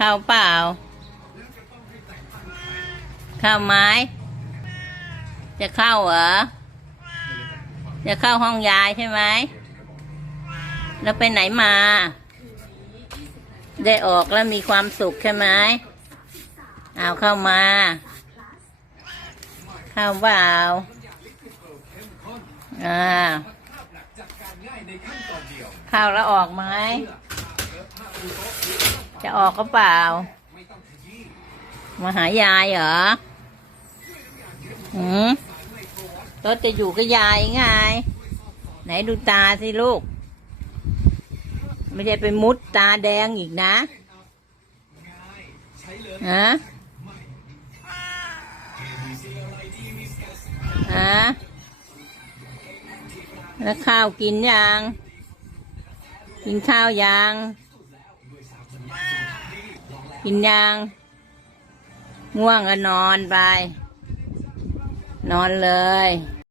ข้าวเปล่า ข้าวไม้ จะเข้าเหรอ จะเข้าห้องยายใช่ไหม แล้วไปไหนมา ได้ออกแล้วมีความสุขใช่ไหม เอาเข้ามา เข้าเปล่าอ่าข้าวแล้วออกไหม จะออกก็เปล่า มาหายายเหรอหืมรถจะอยู่กับยายไง ไหนดูตาสิลูก ไม่ได้ไปมุดตาแดงอีกนะฮะฮะแล้วข้าวกินยัง กินข้าวยัง กินยังง่วงก็นอนไป นอนเลย